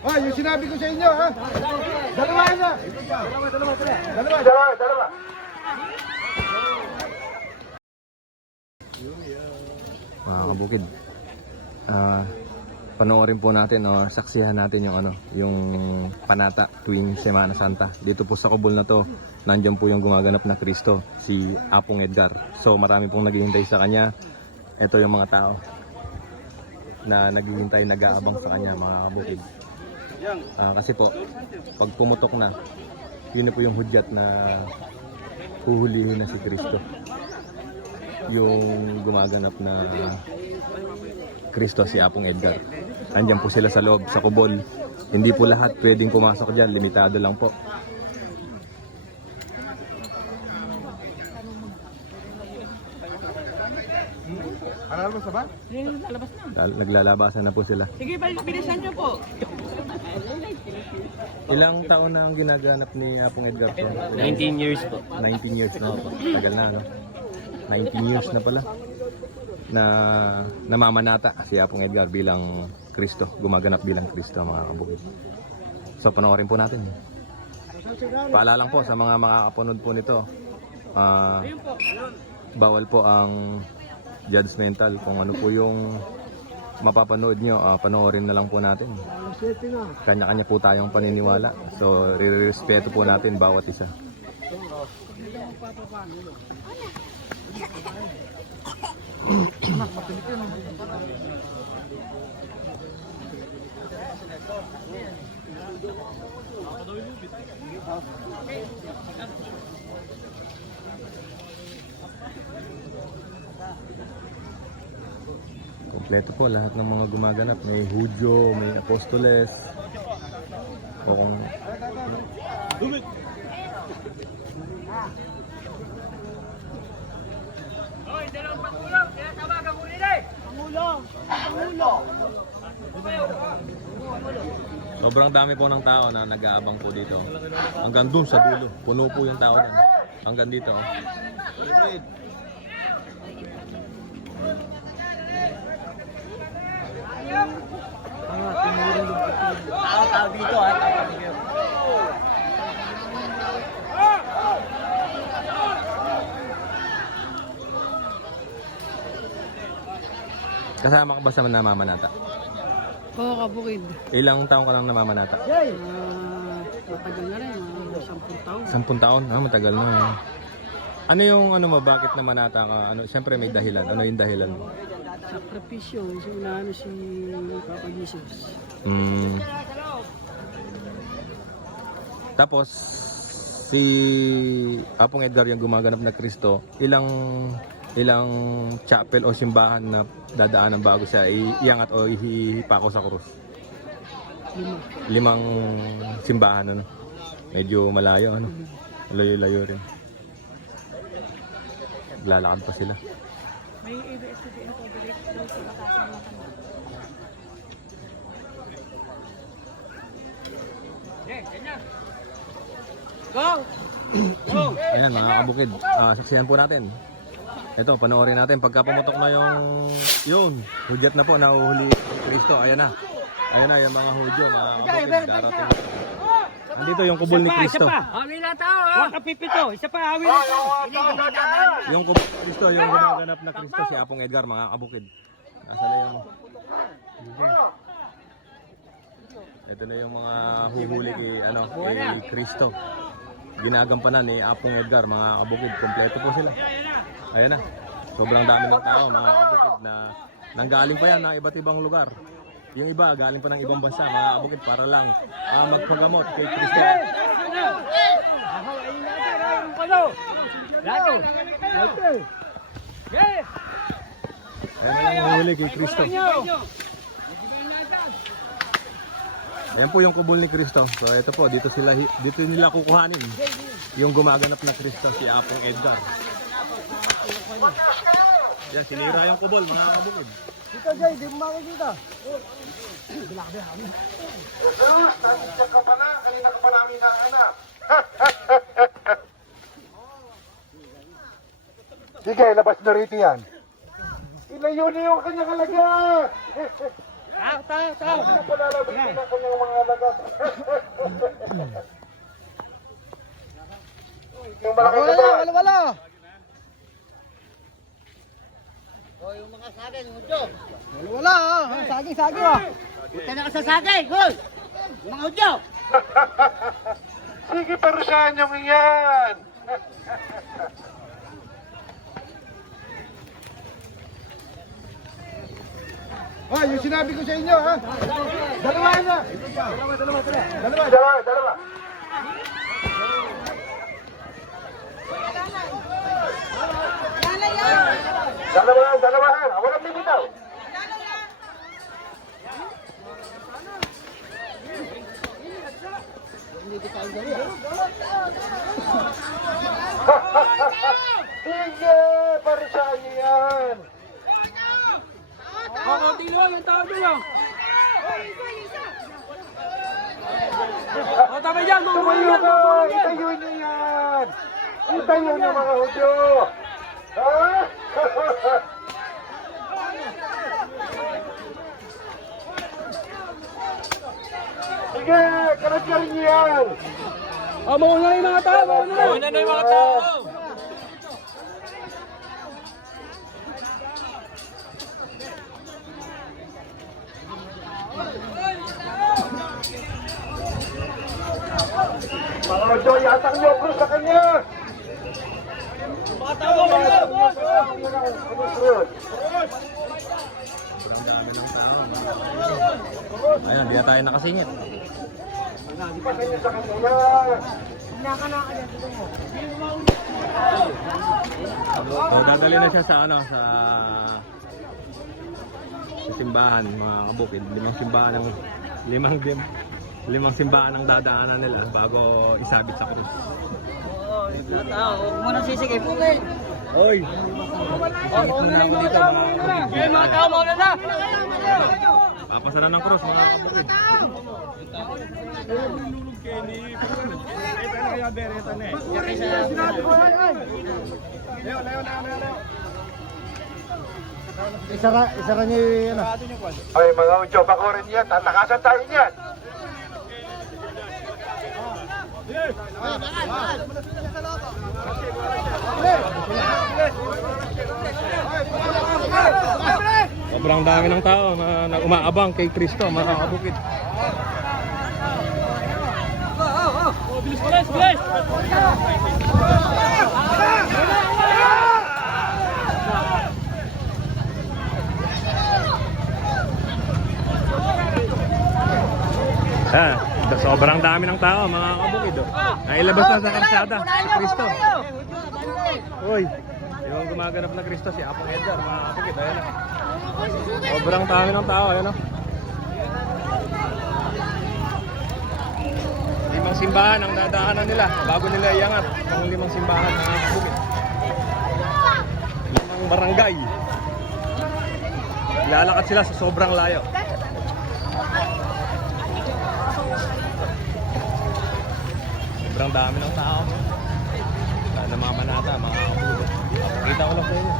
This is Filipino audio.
Oh, yung sinabi ko sa inyo, ha? Dalawa na. Dalawa. Mga kabukid, panoorin po natin o saksihan natin yung yung panata tuwing Semana Santa. Dito po sa kubol na to, nandiyan po yung gumaganap na Kristo, si Apong Edgar. So marami pong naghihintay sa kanya. Ito yung mga tao na naghihintay, nag-aabang sa kanya, mga kabukid. Kasi po, pag pumutok na, yun na po yung hudyat na huhulihin na si Kristo. Yung gumaganap na Kristo, si Apong Edgar. Andiyan po sila sa loob, sa kubol. Hindi po lahat pwedeng pumasok dyan, limitado lang po. Alalabas na ba? Naglalabasan na po sila. Sige, bilisan niyo po. Ilang taon na ang ginaganap ni Apong Edgar po? 19 years po. 19 years na po. Tagal na, no? 19 years na pala na namamanata si Apong Edgar bilang Kristo, gumaganap bilang Kristo, mga kabukid. So panoorin po natin. Paalala lang po sa mga makakapunod po nito, bawal po ang judgmental. Kung ano po yung mapapanood nyo, panoorin na lang po natin. Kanya-kanya po tayong paniniwala, so re-respeto po natin bawat isa. Kompleto po lahat ng mga gumaganap. May Hudyo, may Apostoles. O kung sobrang dami po ng tao na nag-aabang po dito. Hanggang dun sa dulo. Puno po yung tao dyan. Hanggang dito. Tao dito ha. Kasama ka ba sa namamanata? Oo, kabukid. Ilang taong ka lang namamanata? Matagal na rin, 10 taon. 10 taon? Matagal na. Ano yung mo, bakit namanata ka? Siyempre may dahilan. Ano yung dahilan mo? Sakripisyo, so si Papa Jesus. Tapos si Apong Edgar yung gumaganap na Kristo, ilang chapel o simbahan na dadaanan bago siya iangat o ihipako sa krus? 5 simbahan, medyo malayo, layo-layo rin. Lalakad pa sila. May ABS-CBN coverage daw sa Batasan na Go! Go! Ayan mga kabukid, saksihan po natin. Ito, panoorin natin pagka pumutok na yun, hudyat na po, nahuhuli Kristo. Ayan na yung mga hudyo, mga kabukid, darating. Andito yung kubol ni Kristo. Hawil na tao! Huwag kapipito! Isa pa, hawil na tao! Yung kubol ni Kristo, yung gumaganap na Kristo, si Apong Edgar, mga kabukid. Nasa na yung... Ito na yung mga huhuli kay Kristo. Ginagampanan ni Apong Edgar, mga kabukid. Kompleto po sila. Ayan na. Sobrang dami ng tao, mga kabukid, na nanggaling pa yan na iba't ibang lugar. Yung iba, galing pa ng ibang bansa, mga kabukid, para lang magpagamot kay Kristo. Ayan na yung huhuli kay Kristo. Ayan po yung kubol ni Kristo. So ito po, dito nila kukuhanin yung gumaganap na Kristo, si Apong Edgar. Yan, sinira yung kubol, mga kabukid. Dito, Jay, di mo makikita. Nandiyan ka pa na, kanina ka pa namin nahanap. Sige, labas na rito yan. Ilayo na yung kanyang halaga. Ano palalabasin ang kanyang mga alagat? Yung malaking katawan. Wala. Wala. Saging ah. Kita na ka sa sagay, hoy! Yung mga hudyo! Sige, parusahan nyo yan. Ah, yung sinabi ko sa inyo, ha? Dalawa na. Dalawa. Dalawahan. Walang bibitaw. Sige, parusahan nyo yan. Tilo, yung tao nyo. O, tama dyan, Tumayo ka! Itayo nyo yan! Itayo nyo mga hudyo! Ha? Sige! Karat ka rin yan! O, mauna na yung mga tao, mauna na yung mga tao. Mga hudyo, yatang nyo krus sa kanya! Mga tao! Ayan, di na tayo nakasingit. Ipasay nyo sa kanya! So, dadali na siya sa ano, sa simbahan, mga kabukid. Limang simbahan ang dadaanan nila bago isabit sa krus. Huwag mo nang sisigay po kayo. Oy! Mauna na yung mga tao, mauna na. Yung mga tao, mauna na! Papasara ng krus, mga kabukid. Isara niyo yung ano. Ay, mga hudyo, bakurin yan! Tatakasan tayo yan! Sobrang dami ng tao na umaabang kay Kristo, mga kabukid. Bilis, bilis! Sobrang dami ng tao, mga kabukid. Nailabas na sa kalsada si Kristo. Uy, yung gumaganap na Kristo, si Apong Edgar, mga kabukid. Ayan na. Sobrang dami ng tao, ayan na. Limang simbahan ang dadaanan nila bago nila iangat ang limang simbahan, mga kabukid. Limang barangay. Lalakad sila sa sobrang layo. Sobrang dami ng tao. Sana mamanata, mga kabukid. Pakita ko lang sa inyo.